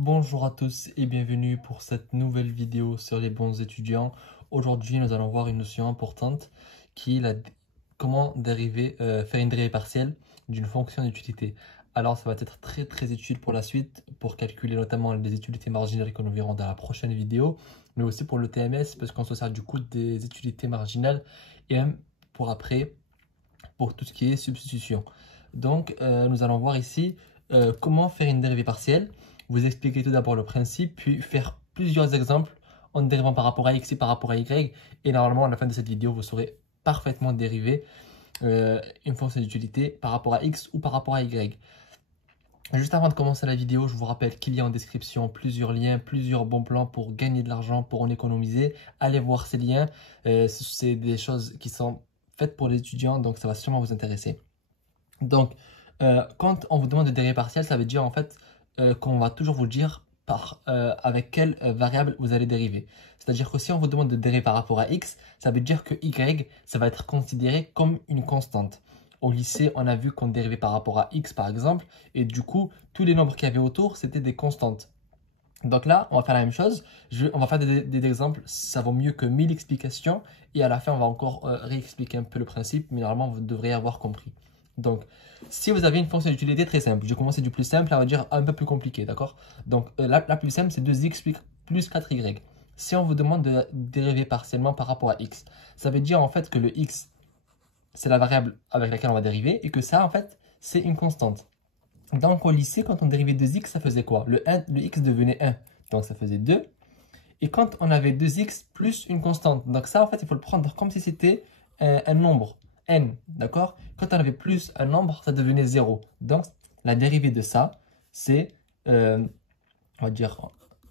Bonjour à tous et bienvenue pour cette nouvelle vidéo sur les bons étudiants. Aujourd'hui, nous allons voir une notion importante qui est comment faire une dérivée partielle d'une fonction d'utilité. Alors, ça va être très utile pour la suite, pour calculer notamment les utilités marginales que nous verrons dans la prochaine vidéo, mais aussi pour le TMS parce qu'on se sert du coup des utilités marginales et même pour après, pour tout ce qui est substitution. Donc, nous allons voir ici comment faire une dérivée partielle. Vous expliquer tout d'abord le principe, puis faire plusieurs exemples en dérivant par rapport à x et par rapport à y. Et normalement, à la fin de cette vidéo, vous saurez parfaitement dériver une fonction d'utilité par rapport à x ou par rapport à y. Juste avant de commencer la vidéo, je vous rappelle qu'il y a en description plusieurs liens, plusieurs bons plans pour gagner de l'argent, pour en économiser. Allez voir ces liens. C'est des choses qui sont faites pour les étudiants, donc ça va sûrement vous intéresser. Donc, quand on vous demande de dériver partielle, ça veut dire en fait qu'on va toujours vous dire avec quelle variable vous allez dériver. C'est-à-dire que si on vous demande de dériver par rapport à x, ça veut dire que y, ça va être considéré comme une constante. Au lycée, on a vu qu'on dérivait par rapport à x par exemple, et du coup, tous les nombres qu'il y avait autour, c'était des constantes. Donc là, on va faire la même chose. On va faire des exemples, ça vaut mieux que 1000 explications, et à la fin, on va encore réexpliquer un peu le principe, mais normalement, vous devriez avoir compris. Donc, si vous avez une fonction d'utilité très simple, je vais commencer du plus simple, on va dire un peu plus compliqué, d'accord? Donc, la plus simple, c'est 2x plus 4y. Si on vous demande de dériver partiellement par rapport à x, ça veut dire en fait que le x, c'est la variable avec laquelle on va dériver, et que ça, en fait, c'est une constante. Donc, au lycée, quand on dérivait 2x, ça faisait quoi? Le x devenait 1, donc ça faisait 2. Et quand on avait 2x plus une constante, donc ça, en fait, il faut le prendre comme si c'était un nombre, n, d'accord? Quand on avait plus un nombre, ça devenait 0. Donc, la dérivée de ça, c'est, on va dire,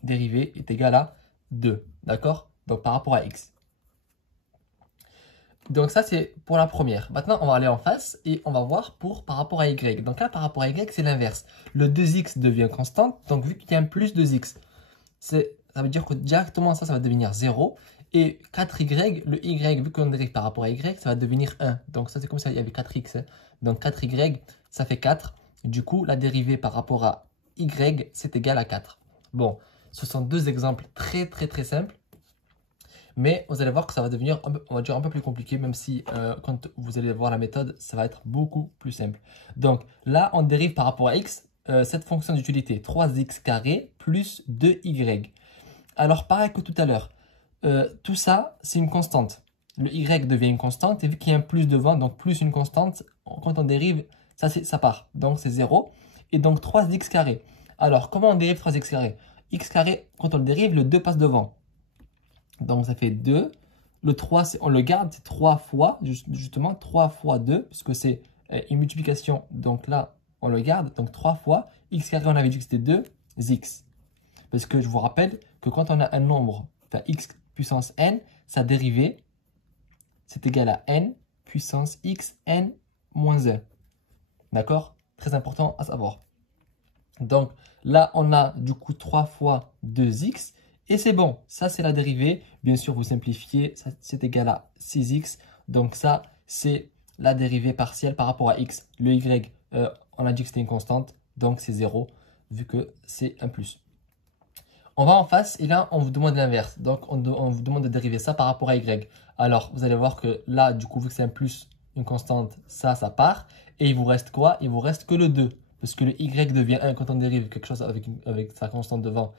dérivée est égale à 2, d'accord? Donc, par rapport à x. Donc ça, c'est pour la première. Maintenant, on va aller en face et on va voir par rapport à y. Donc là, par rapport à y, c'est l'inverse. Le 2x devient constante, donc vu qu'il y a un plus 2x, ça veut dire que directement ça va devenir 0. Et 4y, le y, vu qu'on dérive par rapport à y, ça va devenir 1. Donc ça, c'est comme ça, il y avait 4x. Donc 4y, ça fait 4. Du coup, la dérivée par rapport à y, c'est égal à 4. Bon, ce sont deux exemples très simples. Mais vous allez voir que ça va devenir, on va dire, un peu plus compliqué, même si quand vous allez voir la méthode, ça va être beaucoup plus simple. Donc là, on dérive par rapport à x, cette fonction d'utilité, 3x carré plus 2y. Alors pareil que tout à l'heure, tout ça, c'est une constante. Le y devient une constante, et vu qu'il y a un plus devant, donc plus une constante, quand on dérive, ça part. Donc c'est 0. Et donc 3x carré. Alors, comment on dérive 3x carré? X carré, quand on le dérive, le 2 passe devant. Donc ça fait 2. Le 3, on le garde, c'est 3 fois, justement 3 fois 2, puisque c'est une multiplication. Donc là, on le garde. Donc 3 fois, x carré, on avait dit que c'était 2, x. Parce que je vous rappelle que quand on a un nombre, enfin x puissance n, sa dérivée, c'est égal à n puissance x n moins 1. D'accord? Très important à savoir. Donc là, on a du coup 3 fois 2x. Et c'est bon, ça c'est la dérivée. Bien sûr, vous simplifiez, c'est égal à 6x. Donc ça, c'est la dérivée partielle par rapport à x. Le y, on a dit que c'était une constante, donc c'est 0, vu que c'est un plus. On va en face et là, on vous demande l'inverse. Donc on vous demande de dériver ça par rapport à y. Alors, vous allez voir que là, du coup, vu que c'est un plus, une constante, ça part. Et il vous reste quoi? Il vous reste que le 2. Parce que le y devient 1 quand on dérive quelque chose avec sa constante devant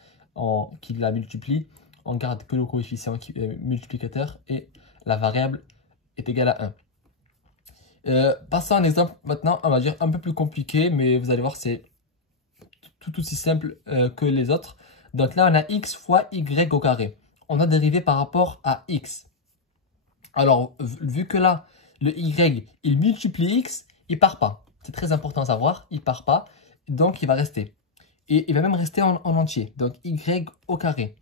qui la multiplie. On garde que le coefficient multiplicateur et la variable est égale à 1. Passons à un exemple maintenant, on va dire un peu plus compliqué, mais vous allez voir, c'est tout aussi simple que les autres. Donc là, on a x fois y au carré. On a dérivé par rapport à x. Alors, vu que là, le y, il multiplie x, il part pas. C'est très important à savoir, il part pas, donc il va rester. Et il va même rester en entier, donc y au carré.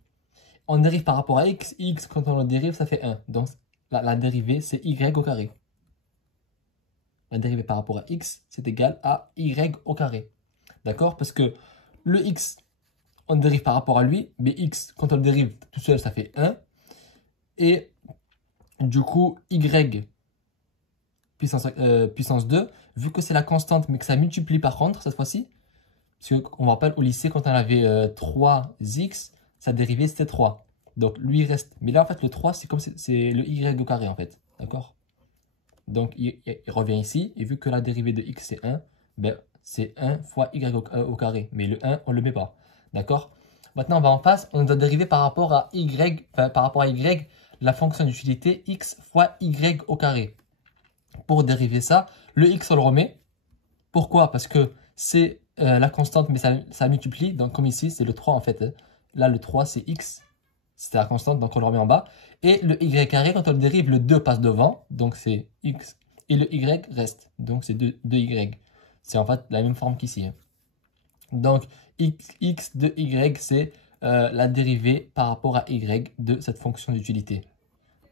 On dérive par rapport à x, x quand on le dérive, ça fait 1. Donc la dérivée, c'est y au carré. La dérivée par rapport à x, c'est égal à y au carré. D'accord? Parce que le x, on dérive par rapport à lui, mais x, quand on le dérive tout seul, ça fait 1. Et du coup, y puissance 2, vu que c'est la constante, mais que ça multiplie par contre, cette fois-ci, Parce qu'on me rappelle, au lycée, quand on avait 3x, sa dérivée, c'était 3. Donc, lui, il reste. Mais là, en fait, le 3, c'est comme c'est le y au carré, en fait. D'accord? Donc, il revient ici. Et vu que la dérivée de x, c'est 1, ben, c'est 1 fois y au carré. Mais le 1, on ne le met pas. D'accord? Maintenant, on va en face. On doit dériver par rapport à y, enfin, par rapport à y, la fonction d'utilité x fois y au carré. Pour dériver ça, le x, on le remet. Pourquoi? Parce que c'est la constante, mais ça multiplie. Donc, comme ici, c'est le 3 en fait. Là, le 3, c'est x. C'était la constante, donc on le remet en bas. Et le y carré, quand on le dérive, le 2 passe devant. Donc, c'est x. Et le y reste. Donc, c'est 2y. C'est en fait la même forme qu'ici. Hein. Donc, x de y, c'est la dérivée par rapport à y de cette fonction d'utilité.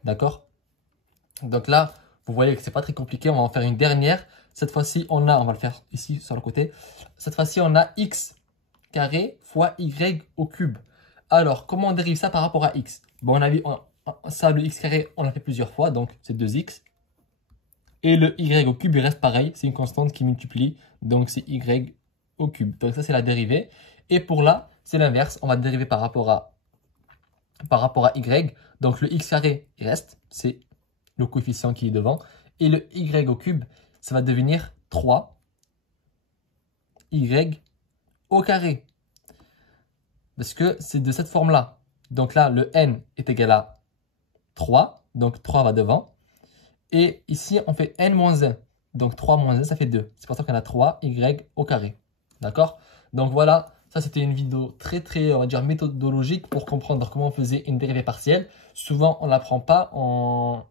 D'accord? Donc là, vous voyez que c'est pas très compliqué. On va en faire une dernière. Cette fois-ci, on va le faire ici sur le côté. Cette fois-ci, on a x carré fois y au cube. Alors, comment on dérive ça par rapport à x? Bon, on a vu ça, le x carré, on l'a fait plusieurs fois, donc c'est 2x. Et le y au cube, il reste pareil. C'est une constante qui multiplie, donc c'est y au cube. Donc ça, c'est la dérivée. Et pour là, c'est l'inverse. On va dériver par rapport à y. Donc le x carré, il reste. C'est le coefficient qui est devant. Et le y au cube, ça va devenir 3 y au carré. Parce que c'est de cette forme-là. Donc là, le n est égal à 3. Donc 3 va devant. Et ici, on fait n moins 1. Donc 3 moins 1, ça fait 2. C'est pour ça qu'on a 3 y au carré. D'accord? Donc voilà, ça c'était une vidéo très, on va dire, méthodologique pour comprendre comment on faisait une dérivée partielle. Souvent, on ne l'apprend pas en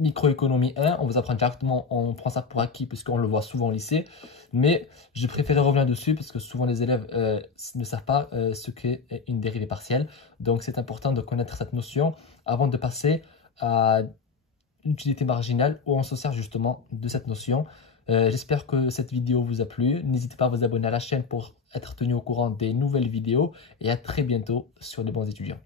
microéconomie 1. On vous apprend directement, on prend ça pour acquis puisqu'on le voit souvent au lycée. Mais j'ai préféré revenir dessus parce que souvent les élèves ne savent pas ce qu'est une dérivée partielle. Donc c'est important de connaître cette notion avant de passer à l'utilité marginale où on se sert justement de cette notion. J'espère que cette vidéo vous a plu. N'hésitez pas à vous abonner à la chaîne pour être tenu au courant des nouvelles vidéos et à très bientôt sur les bons étudiants.